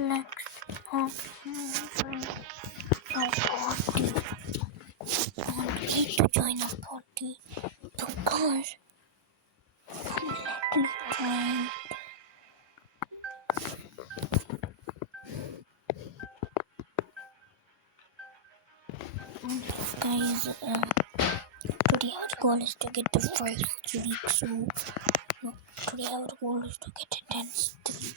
Next on our party. I need to join a party because let me join. Guys, today our goal is to get the first streak. So today our goal is to get a 10 streak.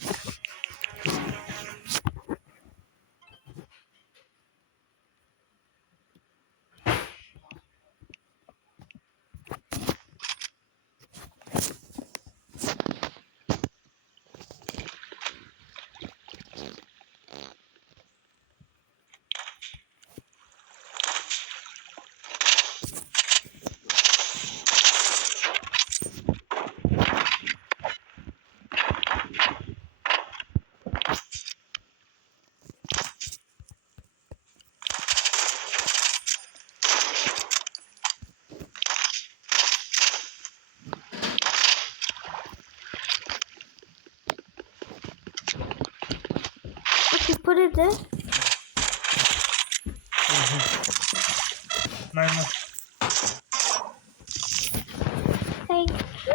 Okay, put it there. No. Thank you.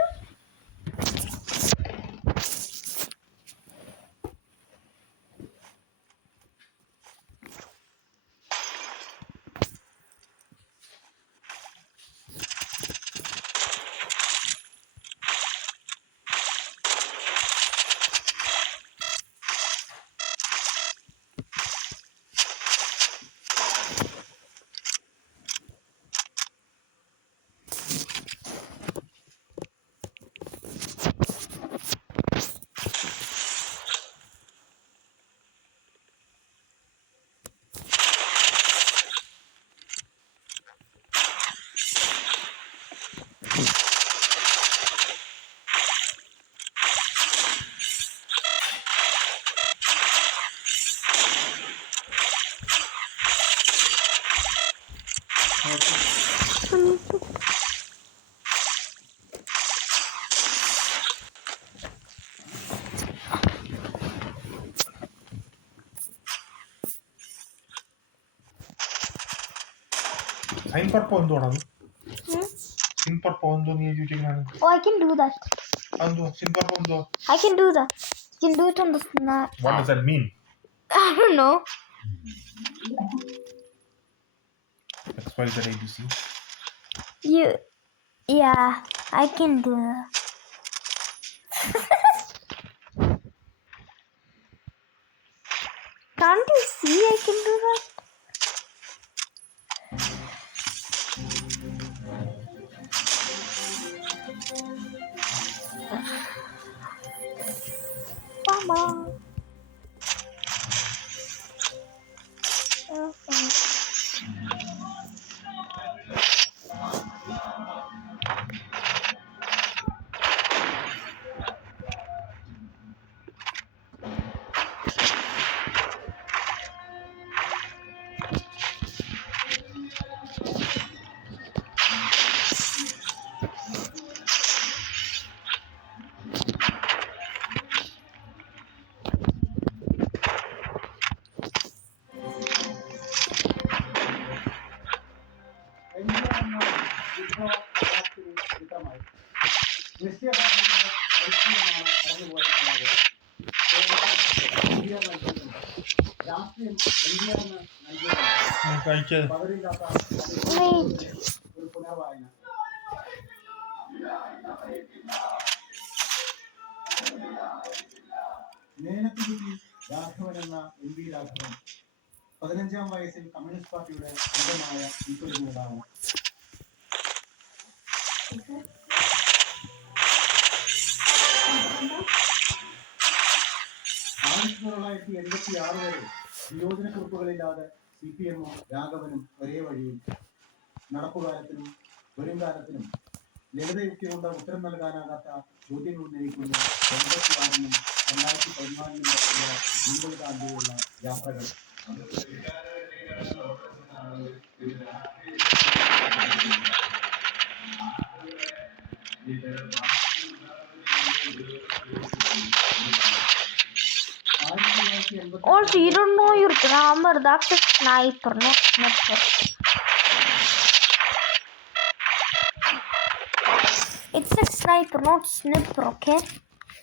Sign for Pondora. Sign for Pondo near you. Oh, I can do that. Sign for Pondo. I can do that. You can do it on the snap. What does that mean? I don't know. XYZ ABC. Yeah, I can do that. Can't you see I can do that? Mama. Raghavan എന്ന MV. Raghavan 15-ാം വയസ്സിൽ communist പാർട്ടിയുടെ അംഗമായ ഒരു നേതാവ്. 1976 വരെ വിയോജനക്കുറിപ്പുകളില്ലാതെ CPM-ഉം രാഘവനും ഒരേ വഴിയിൽ. നടപ്പുകാലത്തിനും വരുംകാലത്തിനും ലളിതയുക്തി കൊണ്ട് ഉത്തരം നൽകാനാകാത്ത ചോദ്യങ്ങൾ ഉന്നയിക്കുന്ന 86-നും 2014-നും നടത്തിയ ജീവൻ താണ്ടിയുള്ള യാത്രകൾ. Also, you don't know your grammar. That's a sniper, not snipper. It's a sniper, not snipper, okay?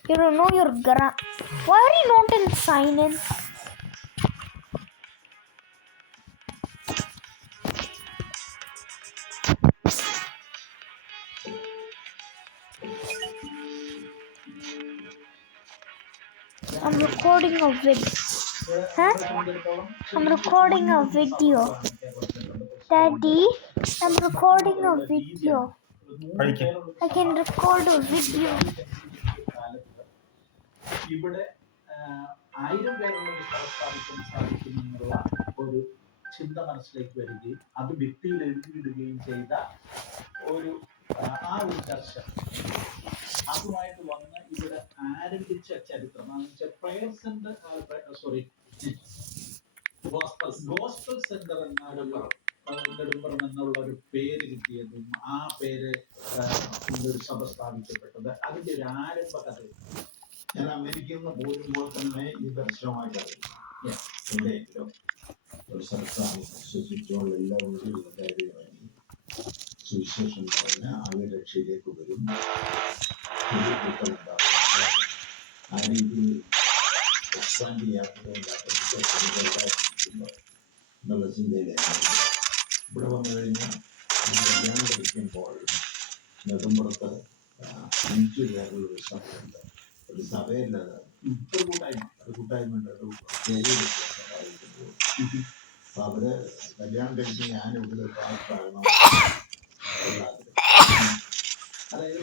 You don't know your grammar. Why are you not in sign-in? I'm recording a video. Huh? I'm recording a video. Daddy, I'm recording a video. I can record a video. ഇവിടെ 1000 പേരുള്ള ഒരു സ്ഥലം സ്ഥാപിക്കാൻ സാധിക്കുമെന്നുള്ള ഒരു ചിന്ത മനസ്സിലേക്ക് വരികയും അത് ഭിത്തിയിൽ എഴുതിയിടുകയും ചെയ്ത ഒരു ആ ഒരു ദർശനം അതുമായിട്ട് വന്ന് ഇവിടെ ആരംഭിച്ച ചരിത്രം prayer centre sorry gospel centre Nedumparam എന്നുള്ള ഒരു പേര് കിട്ടിയതും ആ പേര് ഒരു സഭ സ്ഥാപിക്കപ്പെട്ടത് അതിന്റെ ഒരു ആരംഭ കഥ. ഞാൻ അമേരിക്കയിൽ നിന്ന് പോരുമ്പോൾ തന്നെ ഈ ദർശനമായിട്ട് എവിടെയെങ്കിലും ഒരു സ്ഥലത്താണ് വിശ്വസിച്ചുള്ള എല്ലാവരും കയറി ഇറങ്ങി സുവിശേഷം പറഞ്ഞ് ആളുടെ രക്ഷയിലേക്ക് വരും. ആ രീതിയിൽ എക്സ്പാൻഡ് എന്നുള്ള ചിന്തയിലായിരുന്നു. ഇവിടെ വന്നു കഴിഞ്ഞാൽ കല്യാണം കഴിക്കുമ്പോൾ നെടുമ്പുറത്ത് 5 പേരുള്ള ഒരു സഭയുണ്ട്. ഒരു സഭയല്ലത് ഒരു കൂട്ടായ്മയുണ്ട്. ഒരു പേര് അപ്പൊ അവര് കല്യാണം കഴിച്ച് ഞാൻ ഇവിടെ പാസ്സാകണം. അതായത്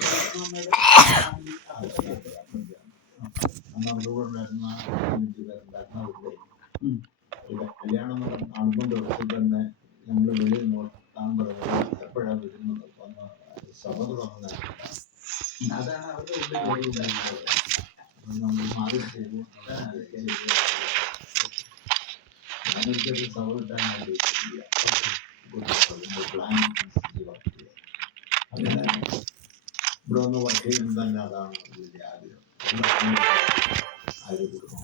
നമ്മുടെ കൂടെ ഉണ്ടായിരുന്ന 5 പേരുണ്ടായിരുന്ന അവിടെ കല്യാണം നടന്നുകൊണ്ട് ദിവസം തന്നെ ഞങ്ങൾ വെളിയിൽ നോക്കാൻ പറയുന്നത് എപ്പോഴാണ് വരുന്നത് സഭ തുടങ്ങുന്നത്. അതാണ് അവരുടെ നമ്മൾ മാറി ചെയ്തു. ഞാനൊരിക്കലും സഭ കിട്ടാൻ ആഗ്രഹിച്ചില്ല. പ്ലാൻ അങ്ങനെ ഇവിടെ ഒന്ന് വർക്ക് ചെയ്യുന്നത് തന്നെ അതാണ് വലിയ ആഗ്രഹം. ആര് കൊടുക്കണം.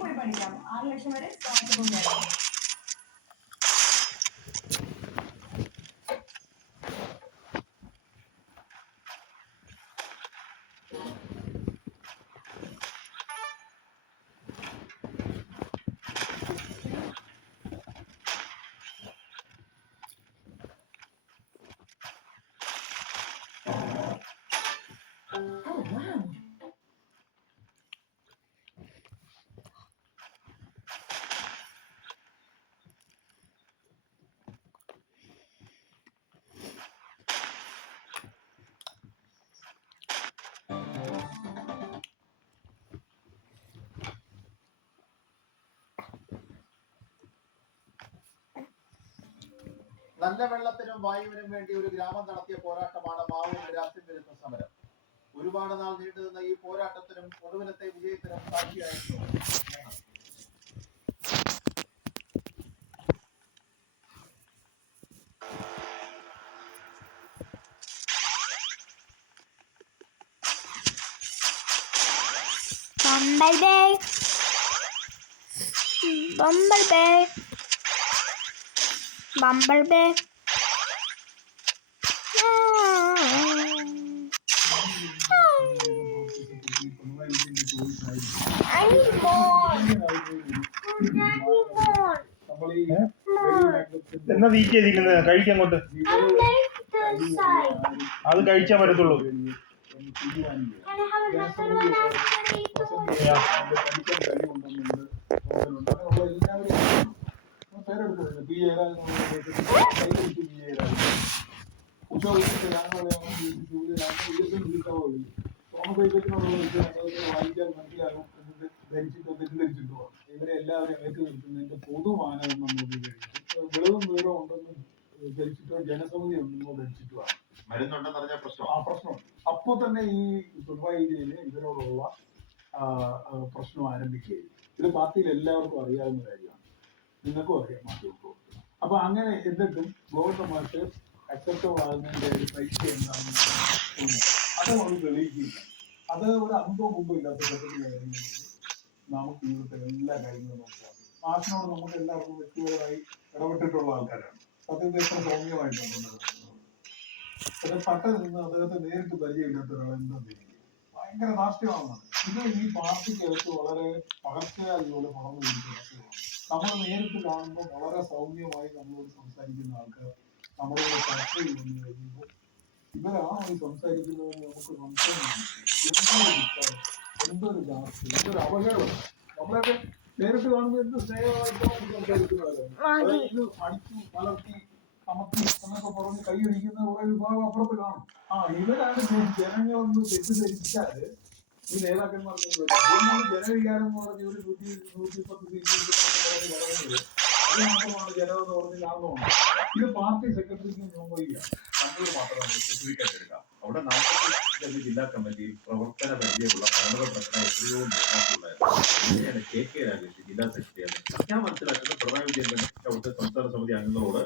പോയി പഠിക്കാം. 6 ലക്ഷം വരെ സ്കോളർഷിപ്പും നേടാം. നല്ല വെള്ളത്തിനും വായുവിനും വേണ്ടി ഒരു ഗ്രാമം നടത്തിയ പോരാട്ടമാണ് മാവൂർ നിരാശം വിരുദ്ധ സമരം. ഒരുപാട് നാൾ നീണ്ടുനിന്ന ഈ പോരാട്ടത്തിനും ഒടുവിലത്തെ വിജയത്തിനും സാക്ഷിയായിരുന്നു. Bumblebee. I need more. എന്നാ വീറ്റ് ചെയ്തിരിക്കുന്നത് കഴിക്കാൻ കൊണ്ട് അത് കഴിച്ചാൽ പറ്റത്തുള്ളൂ. തെറ്റിദ്ധരിച്ചിട്ടോ ഇവരെ എല്ലാവരും ഏറ്റു നിർത്തുന്നതിന്റെ പൊതുമാനദണ്ഡം നോക്കി വിളവും വീടും ഉണ്ടെന്ന് ധരിച്ചിട്ടോ ജനസമിതി ഉണ്ടെന്നോ ധരിച്ചിട്ടോ ആ പ്രശ്നം. അപ്പോൾ തന്നെ ഈ തുമ്പ ഏരിയയില് ഇവരോടുള്ള പ്രശ്നം ആരംഭിക്കുകയും ഇത് പാർട്ടിയിൽ എല്ലാവർക്കും അറിയാവുന്ന കാര്യമാണ്, നിങ്ങൾക്കും അറിയാം മാധ്യമങ്ങൾക്കും. അപ്പൊ അങ്ങനെ എന്നിട്ടും ഗോവിന്ദ മാഷ് അക്സെപ്റ്റബിൾ ആകുന്നതിന്റെ ഒരു പൈസ എന്താണെന്ന് അത് നമ്മൾ തെളിയിക്കില്ല. അത് ഒരു അന്തോ കുന്തോ ഇല്ലാത്ത കാര്യങ്ങളിൽ നമുക്ക് ഇവിടുത്തെ എല്ലാ കാര്യങ്ങളും നോക്കാം. മാഷിനോട് നമുക്ക് എല്ലാവർക്കും വ്യക്തിപരമായി ഇടപെട്ടിട്ടുള്ള ആൾക്കാരാണ്. സത്യത്തെ ഇത്ര സൗമ്യമായിട്ടാണ്. പക്ഷെ പട്ട നിന്ന് അദ്ദേഹത്തെ നേരിട്ട് പരിചയമില്ലാത്ത ഒരാൾ എന്താ ഭയങ്കര ധാർഷ്ട്യമാണ്. ഇത് ഈ പാർട്ടിക്കകത്ത് വളരെ പകർച്ചയാൽ പോലെ പടർന്നു പിടിക്കുന്ന നമ്മൾ നേരിട്ട് കാണുമ്പോൾ വളരെ സൗമ്യമായി നമ്മളോട് സംസാരിക്കുന്ന ആൾക്കാർ നമ്മളോട് ചർച്ച ചെയ്യുന്നു കഴിയുമ്പോൾ ഇവരാണോ ഈ സംസാരിക്കുന്നതെന്ന് നമുക്ക് സംശയം. എന്തൊരു ധാർഷ്ട്യം, എന്തൊരു അപകടം. നമ്മളൊക്കെ നേരിട്ട് കാണുമ്പോൾ എന്ത് സ്നേഹമായിട്ടാണ് സംസാരിക്കുന്നവരാണ്. അതായത് അടിച്ചു മലർത്തി അമർത്തി എന്നൊക്കെ പറഞ്ഞ് കൈയടിക്കുന്ന കുറെ വിഭാഗം അപ്പുറത്ത് കാണും. ഇവരാണ് ജനങ്ങളൊന്ന് തെറ്റിദ്ധരിച്ചാല് ഈ നേതാക്കന്മാർക്ക് അതുകൊണ്ടാണ് ജനവികാരം എന്ന് പറഞ്ഞ ഒരു 110 സീറ്റ് പറയുന്നത്. അത് മാത്രമാണ് ജനം എന്ന് പറഞ്ഞ് കാണുന്നതാണ്. ഇത് പാർട്ടി സെക്രട്ടറിക്ക് നോക്കുകയാണ്. കണ്ണൂർ മാത്രമാണ് സ്പെസിഫിക് ആയിട്ട് എടുക്കാം. അവിടെ 45 ജില്ലാ കമ്മിറ്റിയിൽ പ്രവർത്തന പരിചയമുള്ള പരമത പ്രശ്നം എത്രയോ നേതാക്കളുണ്ടായിരുന്നു. KK രാജേഷ് ജില്ലാ സെക്രട്ടറിയാണ്. ഞാൻ മനസ്സിലാക്കുന്നത് പിണറായി വിജയൻ തന്നെ അവിടുത്തെ സംസ്ഥാന സമിതി അംഗങ്ങളോട്